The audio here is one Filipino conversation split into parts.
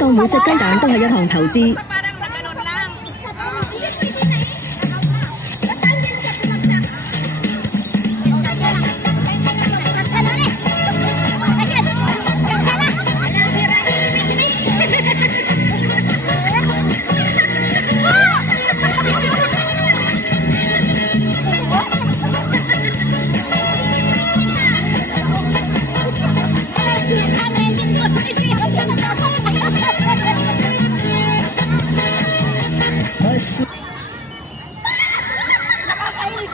當每隻雞蛋都係一項投資。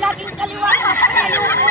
Laging kaliwa ka pa tayo ko.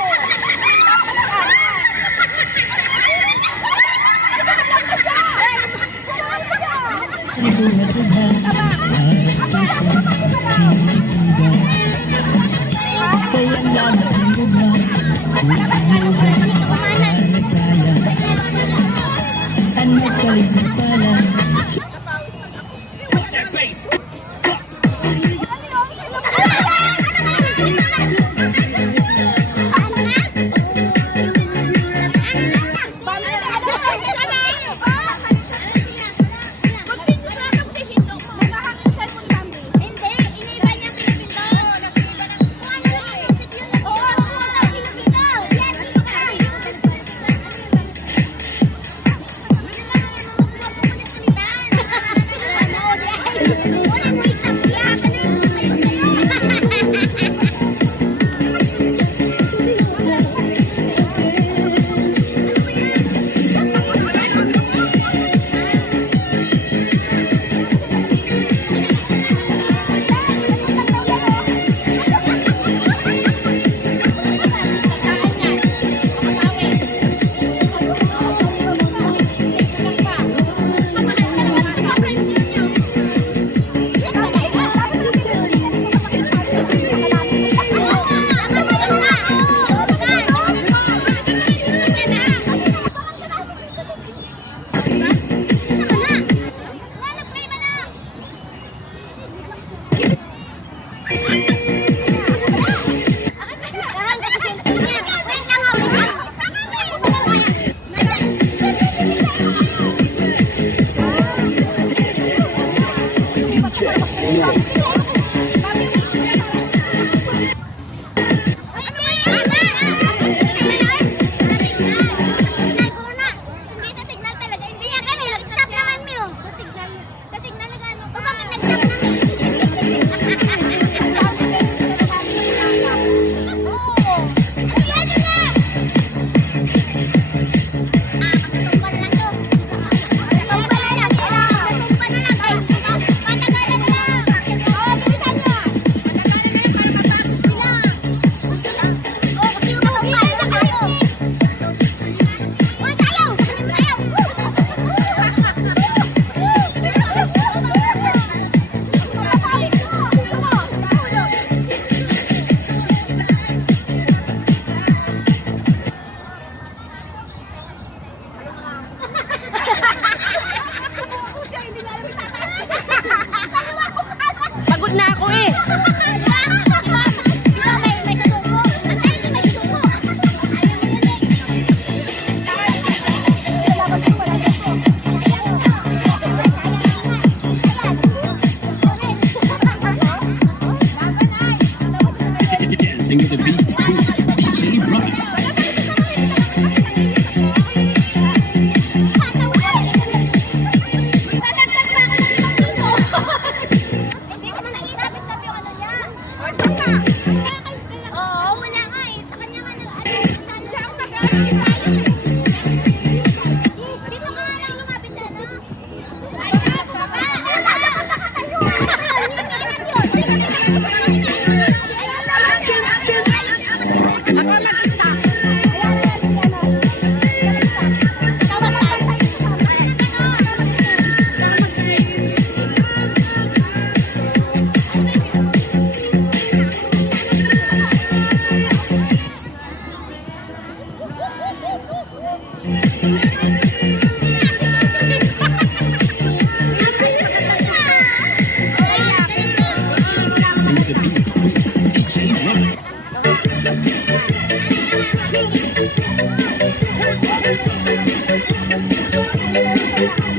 Pagod na ako eh. Dancing with the beat, DJ Ross.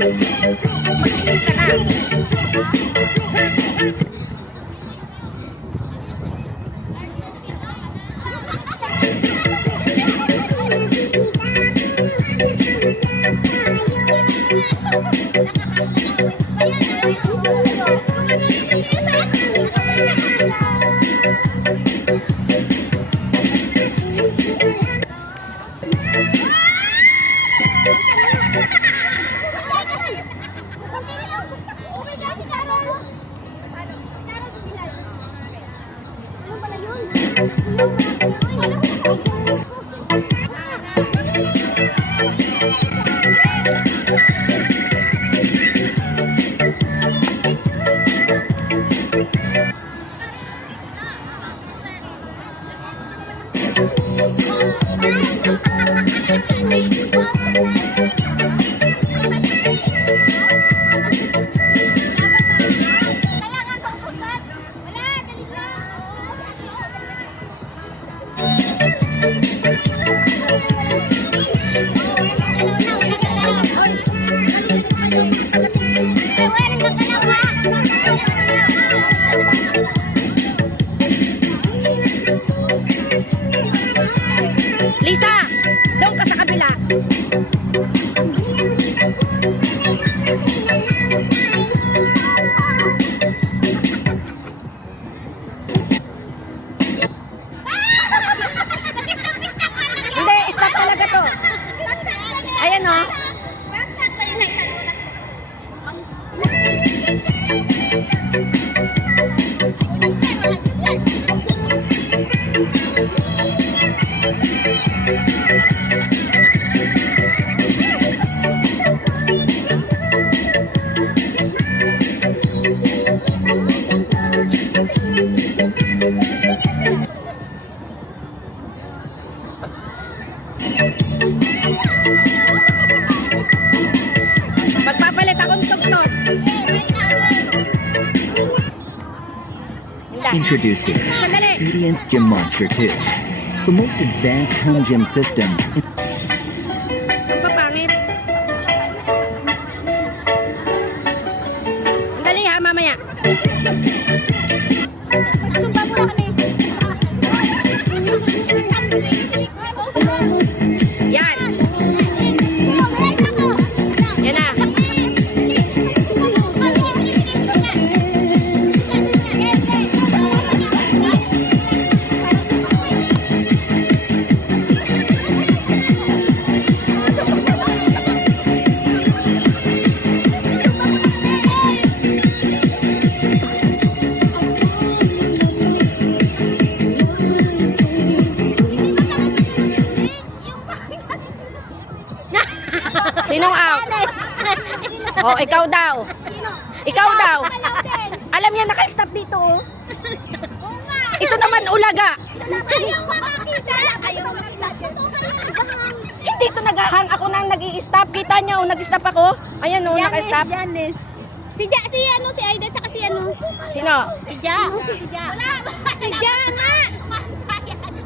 Thank you. Lisa, doon ka sa kabila. Hindi, stop talaga to. Ayan o. Magpapalit akong tugtog. Introducing Sandali. Obedience Gym Monster 2, the most advanced home gym system. Ang papangit. Andali ha, mamaya. Sumpa mo kami. Yan. Yan na. Sinong out? Oh, ikaw daw. Ikaw daw. Alam niya naka-stop dito. Oh. Ito naman ulaga. Ayaw makakita. Ayaw makakita. Hindi ito naghahang. Ako nang nag-i-stop. Kita niyo, oh, nag-stop ako. Ayan oh, naka-stop. Janis. Si Aida, tsaka si ano? Sino? Si Ja. Si Ja. Wala. Si Ja nga.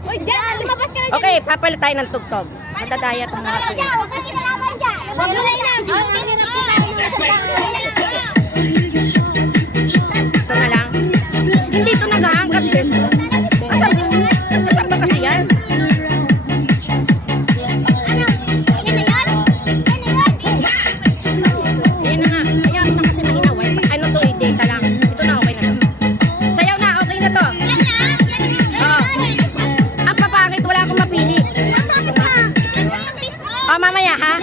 Uy, Ja, lumabas ka na dyan. Okay, papalit tayo ng tugtog. Matadaya itong mga Ayaw, to. Ja. Huwag ka sinalaban, Ja. Huwag mo na ilang. Ito na lang. Hindi ito naghahang kasi. Asan ba kasi yan? Ayan na nga. Ayan mo na kasi mahinaw. Ano to, data lang. Ito na, okay na to. Sayaw na, okay na to. Oo. Ang papangit, wala akong mapili. Oh, mamaya ha?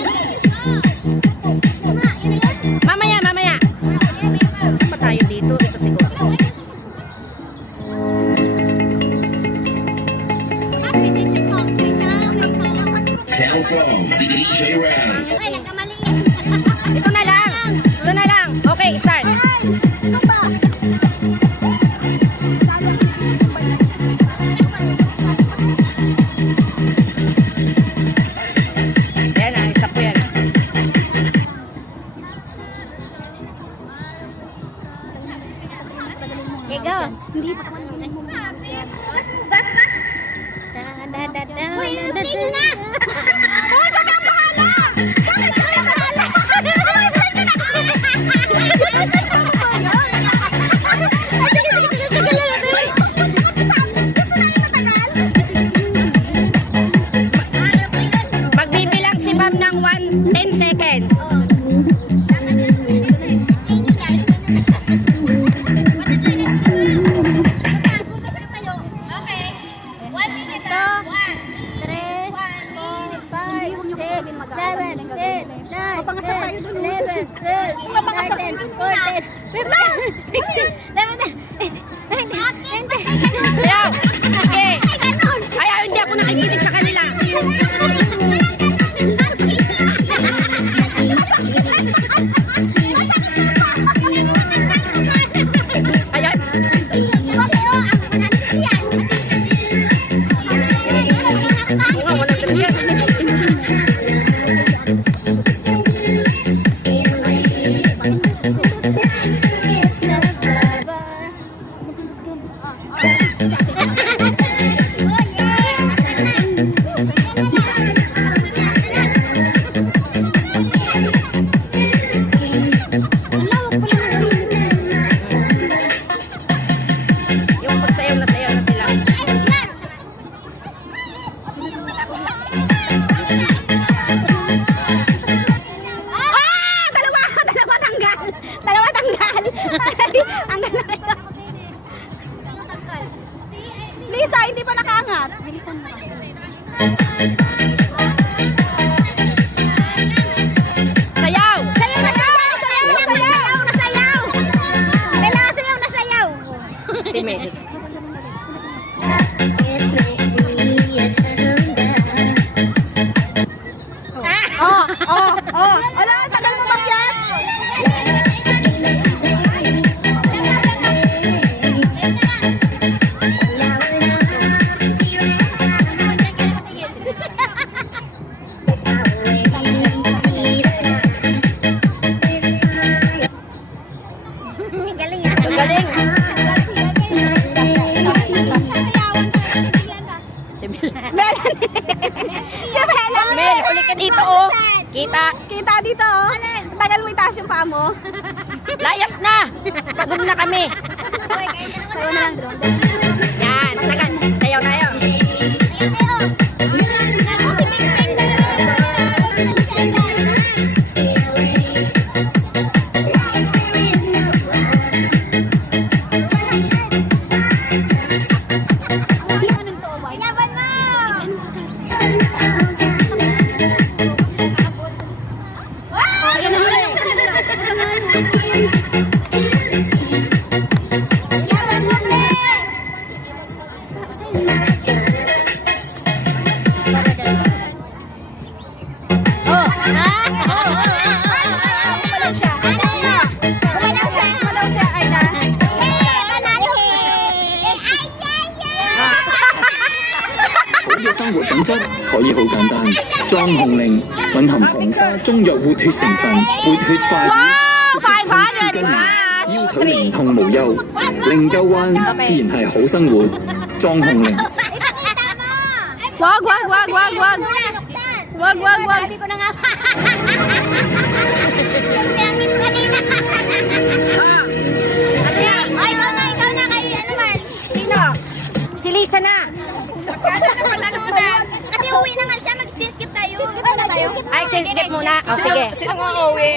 Mamaya. Saan pa tayo dito? Dito siguro. Sound song, DJ Rams. Ay, nagkamali. Ito na lang. Ito na lang. Okay, start. Ayan na, stop ko yan. Okay, go. Hindi pa naman. Bas ka? Uy, pili na! Uy, ka na bahala! Bakit ka na Mapangasap tayo dun. 11, 12, 13, 14, 15, 16, 17, 18, 19, 20. Sayaw! Okay! Ay, hindi ako nakikinig sa kanila. Ayan. Mukhang walang ganyan. Yung pagsayaw na sayaw na sila. Dalawa tanggal. Dalawa tanggal. Tanggal na kayo. Lisa, hindi pa nakaangat. Bilisan mo. Sayaw! Sayaw na sayaw! Sayaw na sayaw! Kailangan sayaw na sayaw! Si Mel. Ala, tagal mo bakyan? Galing ah. Ang galing. Si Mel. Mel, uli ka dito oh. Kita. Kita dito oh. Tagal mo itaas yung paa mo. Layas na. Pagod na kami. Sayo na lang drone. Yan. Tagal. Sayaw na yun. Ilaban mo! Ayan na. Ilaban mo, te! Gumalang siya. Gumalang siya. Ay na. Panalo. 好嘅生活品質可以好簡單，裝紅靈混合紅沙中藥活血成分，活血化瘀，快快啊！點啊？腰腿靈痛無憂，令夠彎自然係好生活。裝紅靈。 Wag. Sabi ko na nga pa. Yung piyangin ko kanina. Ano yan? Ay, ikaw na. Kay ano man. Sino? Si Lisa na. Kasi uwi na nga siya. Mag-skip tayo. Skip na tayo. Ay, change skip muna. O, sige. Sino nga uwi?